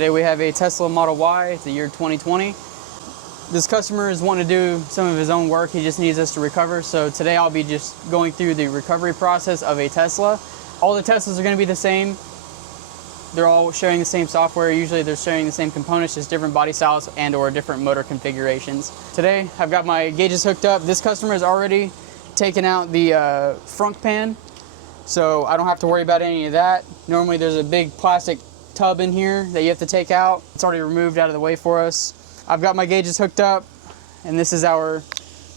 Today we have a Tesla Model Y. It's the year 2020. This customer is wanting to do some of his own work. He just needs us to recover. So today I'll be just going through the recovery process of a Tesla. All the Teslas are going to be the same. They're all sharing the same software. Usually they're sharing the same components, just different body styles and or different motor configurations. Today I've got my gauges hooked up. This customer has already taken out the front pan, so I don't have to worry about any of that. Normally there's a big plastic tub in here that you have to take out. It's already removed out of the way for us. I've got my gauges hooked up, and this is our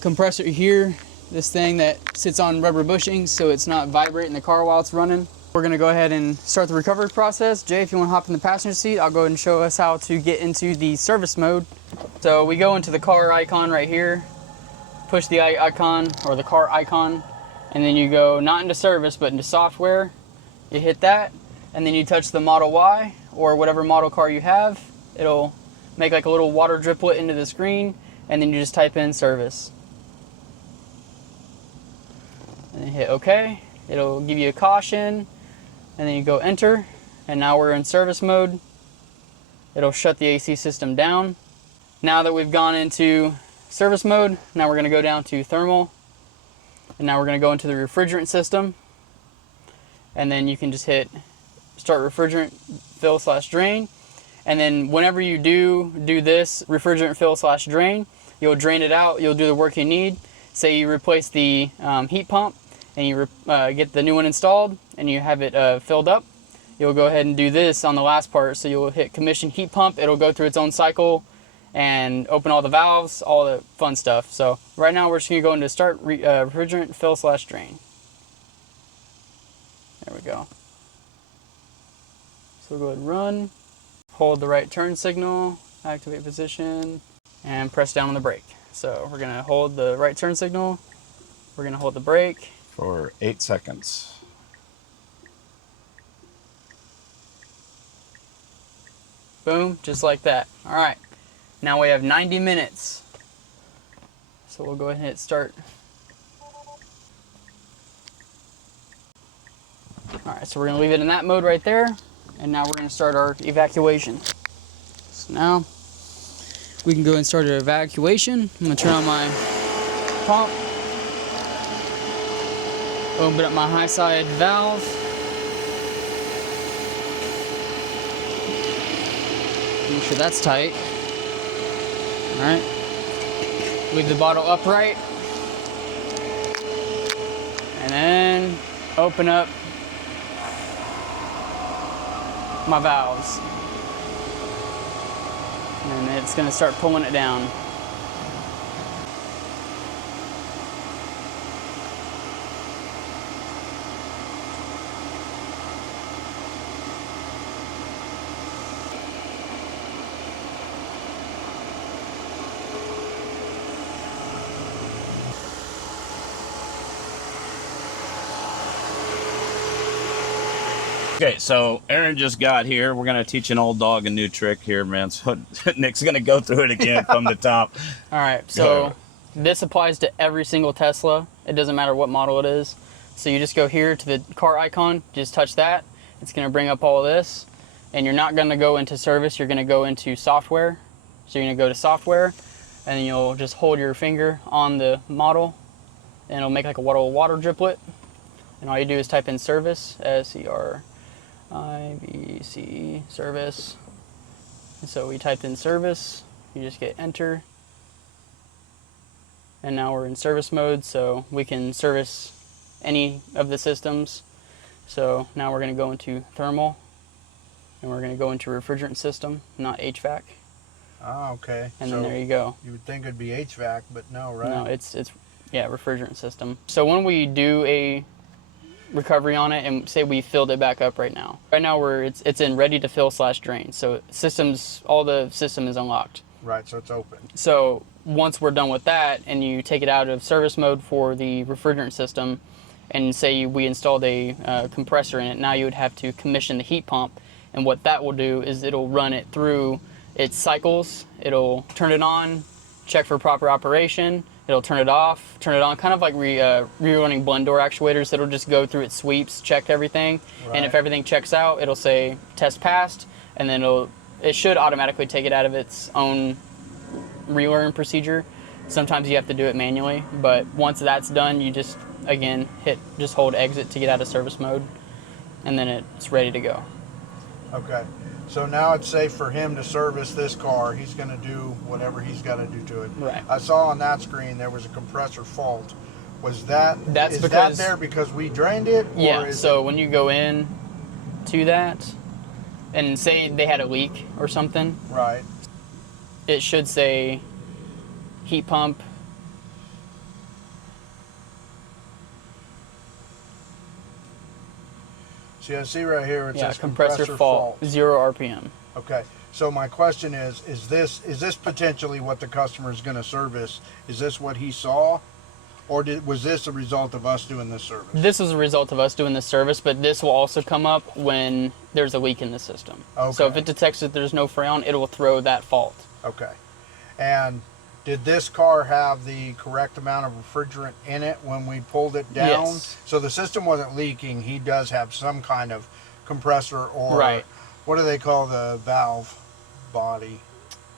compressor here, this thing that sits on rubber bushings so it's not vibrating the car while it's running. We're gonna go ahead and start the recovery process. Jay, if you wanna hop in the passenger seat, I'll go ahead and show us how to get into the service mode. So we go into the car icon right here, push the icon or the car icon, and then you go not into service but into software. You hit that, and then you touch the Model Y or whatever model car you have. It'll make like a little water driplet into the screen, and then you just type in service. And then hit OK. It'll give you a caution, and then you go enter, and now we're in service mode. It'll shut the AC system down. Now that we've gone into service mode, now we're going to go down to thermal, and now we're going to go into the refrigerant system, and then you can just hit start refrigerant fill/drain. And then whenever you do this refrigerant fill/drain, you'll drain it out, you'll do the work you need. Say you replace the heat pump and you get the new one installed and you have it filled up, you'll go ahead and do this on the last part. So you'll hit commission heat pump, it'll go through its own cycle and open all the valves, all the fun stuff. So right now we're just gonna go into start refrigerant fill/drain. There we go. So we'll go ahead and run. Hold the right turn signal, activate position, and press down on the brake. So we're gonna hold the right turn signal, we're gonna hold the brake. For 8 seconds. Boom, just like that. All right, now we have 90 minutes. So we'll go ahead and hit start. All right, so we're gonna leave it in that mode right there. And now we're going to start our evacuation. So now we can go and start our evacuation. I'm going to turn on my pump, open up my high side valve, make sure that's tight. All right, leave the bottle upright, and then open up my valves, and it's going to start pulling it down. Okay, so Aaron just got here. We're gonna teach an old dog a new trick here, man. So Nick's gonna go through it again from the top. All right, so this applies to every single Tesla. It doesn't matter what model it is. So you just go here to the car icon, just touch that. It's gonna bring up all of this, and you're not gonna go into service, you're gonna go into software. So you're gonna go to software, and then you'll just hold your finger on the model, and it'll make like a water driplet. And all you do is type in service, SERVICE, service. And so we typed in service, you just get enter. And now we're in service mode, so we can service any of the systems. So now we're gonna go into thermal, and we're gonna go into refrigerant system, not HVAC. Oh, okay. And so then there you go. You would think it'd be HVAC, but no, right? No, it's yeah, refrigerant system. So when we do a recovery on it, and say we filled it back up right now. Right now it's in ready to fill/drain. So all the system is unlocked. Right, so it's open. So once we're done with that, and you take it out of service mode for the refrigerant system, and say we installed a compressor in it, now you would have to commission the heat pump. And what that will do is it'll run it through its cycles. It'll turn it on, check for proper operation. It'll turn it off, turn it on, kind of like rerunning blend door actuators. It'll just go through its sweeps, check everything, right. And if everything checks out, it'll say test passed, and then it should automatically take it out of its own relearn procedure. Sometimes you have to do it manually, but once that's done, you just, again, just hold exit to get out of service mode, and then it's ready to go. Okay. So now it's safe for him to service this car. He's going to do whatever he's got to do to it. Right. I saw on that screen there was a compressor fault. Was that, That's is because, that there because we drained it? Or yeah, is so it, when you go in to that, and say they had a leak or something, right. it should say heat pump. See, I see right here it Yeah, says compressor fault, 0 RPM. Okay. So my question is this potentially what the customer is going to service? Is this what he saw? Or was this a result of us doing this service? This is a result of us doing this service, but this will also come up when there's a leak in the system. Okay. So if it detects that there's no freon, it will throw that fault. Okay. And did this car have the correct amount of refrigerant in it when we pulled it down? Yes. So the system wasn't leaking. He does have some kind of compressor or Right. what do they call the valve body?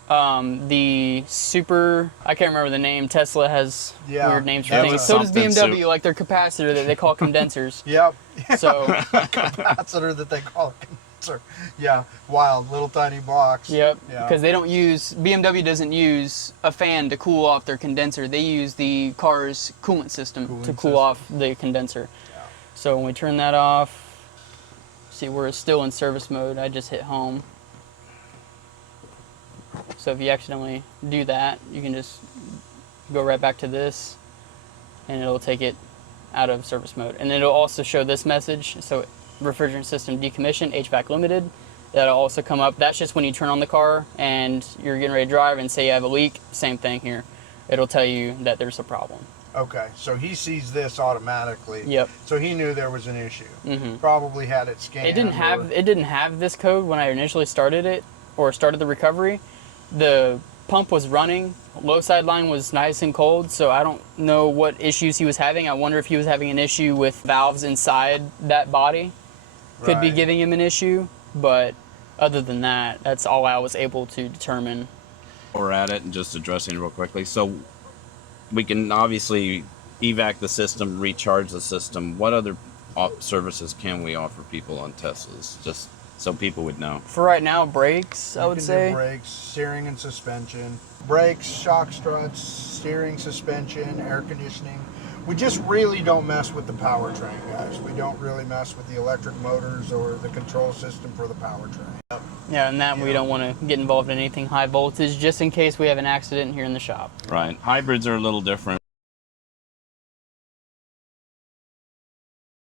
The super, I can't remember the name. Tesla has Yeah, weird names for that things. was So does something BMW, like their capacitor that they call condensers. Yep. So, Capacitor that they call a condenser. Yeah. Wild little tiny box. yep, Yeah. because they don't use, BMW doesn't use a fan to cool off their condenser. They use the car's coolant system to Cooling cool system. off the condenser. Yeah. So when we turn that off, see, we're still in service mode. I just hit home. So if you accidentally do that, you can just go right back to this, and it'll take it out of service mode. And it'll also show this message. So refrigerant system decommissioned, HVAC limited. That'll also come up. That's just when you turn on the car and you're getting ready to drive and say you have a leak. Same thing here. It'll tell you that there's a problem. Okay. So he sees this automatically. Yep. So he knew there was an issue. Mm-hmm. Probably had it scanned. It didn't have this code when I initially started it or started the recovery. The pump was running, low side line was nice and cold, so I don't know what issues he was having. I wonder if he was having an issue with valves inside that body. Could be Right. giving him an issue, but other than that, that's all I was able to determine. We're at it and just addressing it real quickly. So we can obviously evac the system, recharge the system. What other services can we offer people on Teslas? Just so people would know. For right now, brakes, I You would can do say. brakes, steering and suspension. Brakes, shock struts, steering, suspension, air conditioning. We just really don't mess with the powertrain, guys. We don't really mess with the electric motors or the control system for the powertrain. Yep. Yeah, and that we don't want to get involved in anything high voltage just in case we have an accident here in the shop. Right. Hybrids are a little different.